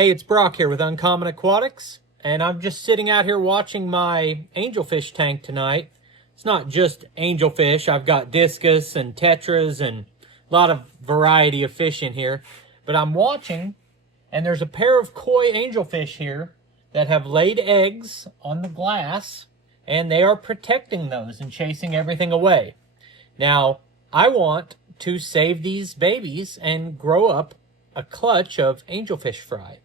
Hey, it's Brock here with Uncommon Aquatics, and I'm just sitting out here watching my angelfish tank tonight. It's not just angelfish. I've got discus and tetras and a lot of variety of fish in here. But I'm watching, and there's a pair of koi angelfish here that have laid eggs on the glass, and they are protecting those and chasing everything away. Now, I want to save these babies and grow up a clutch of angelfish fry.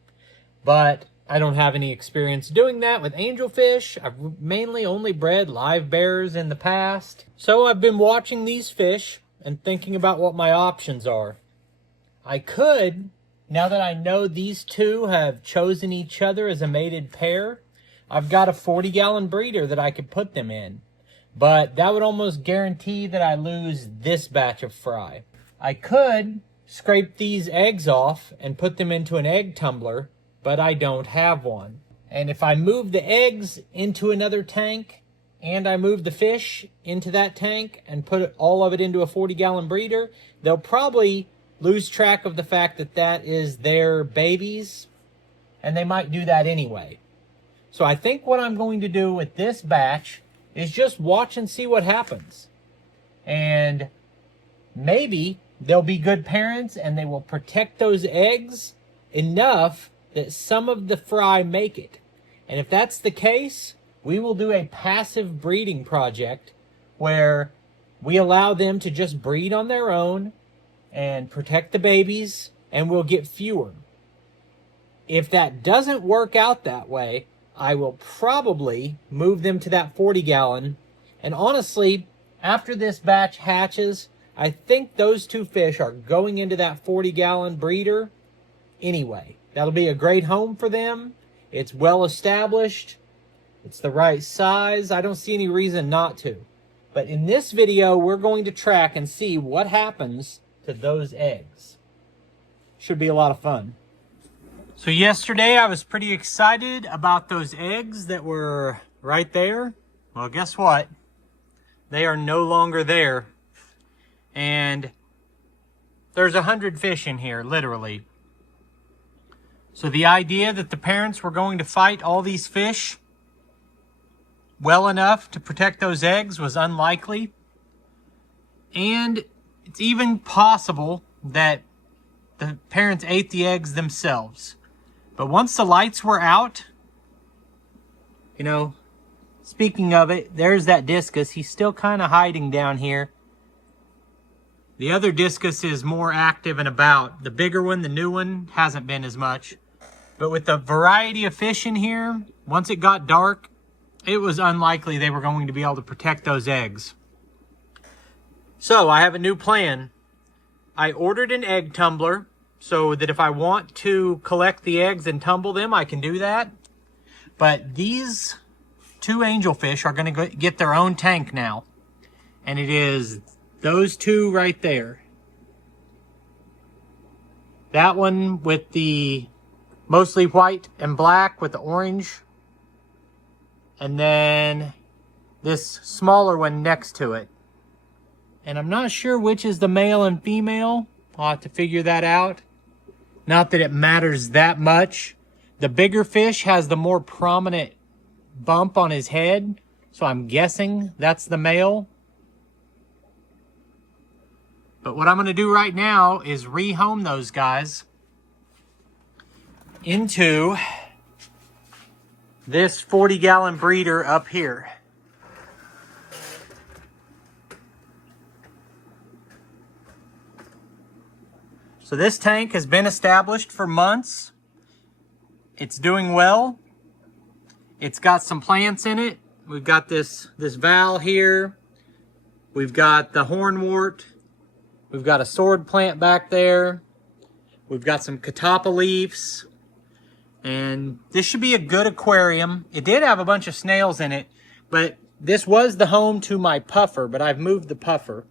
But I don't have any experience doing that with angelfish. I've mainly only bred live bears in the past. So I've been watching these fish and thinking about what my options are. I could, now that I know these two have chosen each other as a mated pair, I've got a 40-gallon breeder that I could put them in. But that would almost guarantee that I lose this batch of fry. I could scrape these eggs off and put them into an egg tumbler, but I don't have one. And if I move the eggs into another tank and I move the fish into that tank and put all of it into a 40-gallon breeder, they'll probably lose track of the fact that that is their babies, and they might do that anyway. So I think what I'm going to do with this batch is just watch and see what happens. And maybe they'll be good parents and they will protect those eggs enough that some of the fry make it. And if that's the case, we will do a passive breeding project where we allow them to just breed on their own and protect the babies, and we'll get fewer. If that doesn't work out that way, I will probably move them to that 40-gallon. And honestly, after this batch hatches, I think those two fish are going into that 40-gallon breeder anyway. That'll be a great home for them. It's well established. It's the right size. I don't see any reason not to. But in this video, we're going to track and see what happens to those eggs. Should be a lot of fun. So yesterday I was pretty excited about those eggs that were right there. Well, guess what? They are no longer there. And there's 100 fish in here, literally. So the idea that the parents were going to fight all these fish well enough to protect those eggs was unlikely. And it's even possible that the parents ate the eggs themselves. But once the lights were out, you know, speaking of it, there's that discus. He's still kind of hiding down here. The other discus is more active and about. The bigger one, the new one, hasn't been as much. But with the variety of fish in here, once it got dark, it was unlikely they were going to be able to protect those eggs. So I have a new plan. I ordered an egg tumbler so that if I want to collect the eggs and tumble them, I can do that. But these two angelfish are going to get their own tank now. And it is those two right there. That one with the mostly white and black with the orange. And then this smaller one next to it. And I'm not sure which is the male and female. I'll have to figure that out. Not that it matters that much. The bigger fish has the more prominent bump on his head, so I'm guessing that's the male. But what I'm going to do right now is rehome those guys into this 40-gallon breeder up here. So this tank has been established for months. It's doing well. It's got some plants in it. We've got this val here. We've got the hornwort. We've got a sword plant back there. We've got some catappa leaves. And this should be a good aquarium. It did have a bunch of snails in it, but this was the home to my puffer, but I've moved the puffer.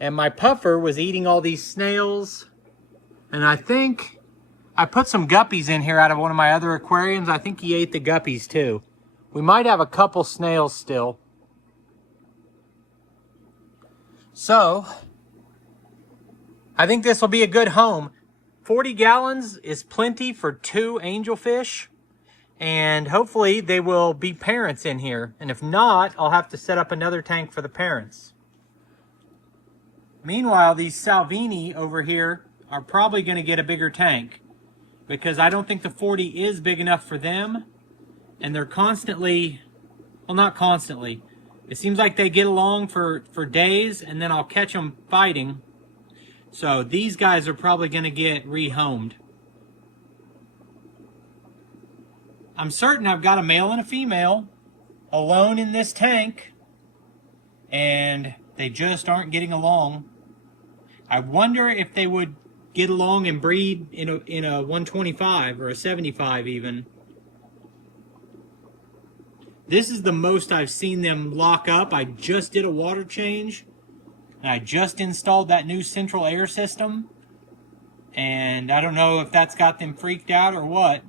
And my puffer was eating all these snails. And I think I put some guppies in here out of one of my other aquariums. I think he ate the guppies too. We might have a couple snails still. So I think this will be a good home 40 gallons is plenty for 2 angelfish, and hopefully they will be parents in here. And if not, I'll have to set up another tank for the parents. Meanwhile, these Salvini over here are probably going to get a bigger tank, because I don't think the 40 is big enough for them. And they're constantly, well, not constantly, it seems like they get along for days, and then I'll catch them fighting. So these guys are probably going to get rehomed. I'm certain I've got a male and a female alone in this tank, and they just aren't getting along. I wonder if they would get along and breed in a 125 or a 75 even. This is the most I've seen them lock up. I just did a water change, and I just installed that new central air system, and I don't know if that's got them freaked out or what.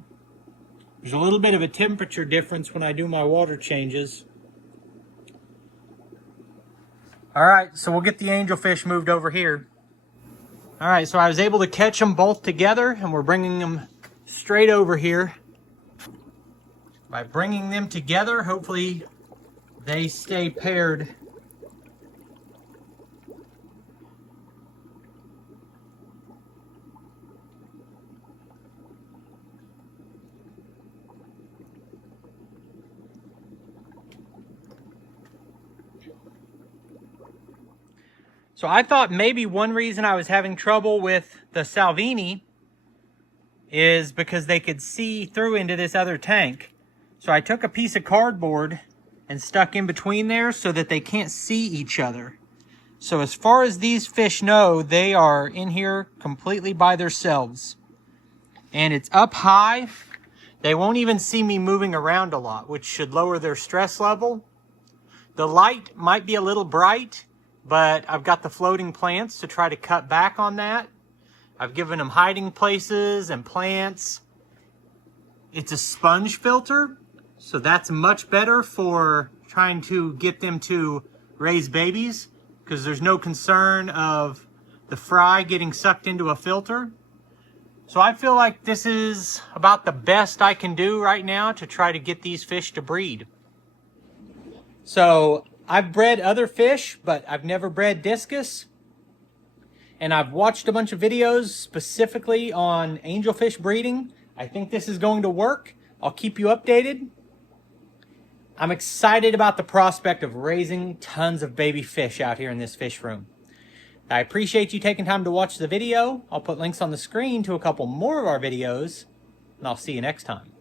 There's a little bit of a temperature difference when I do my water changes. Alright, so we'll get the angelfish moved over here. Alright, so I was able to catch them both together, and we're bringing them straight over here. By bringing them together, hopefully they stay paired. So I thought maybe one reason I was having trouble with the Salvini is because they could see through into this other tank. So I took a piece of cardboard and stuck in between there so that they can't see each other. So as far as these fish know, they are in here completely by themselves. And it's up high. They won't even see me moving around a lot, which should lower their stress level. The light might be a little bright, but I've got the floating plants to try to cut back on that. I've given them hiding places and plants. It's a sponge filter, so that's much better for trying to get them to raise babies, because there's no concern of the fry getting sucked into a filter. So I feel like this is about the best I can do right now to try to get these fish to breed. So I've bred other fish, but I've never bred discus. And I've watched a bunch of videos specifically on angelfish breeding. I think this is going to work. I'll keep you updated. I'm excited about the prospect of raising tons of baby fish out here in this fish room. I appreciate you taking time to watch the video. I'll put links on the screen to a couple more of our videos, and I'll see you next time.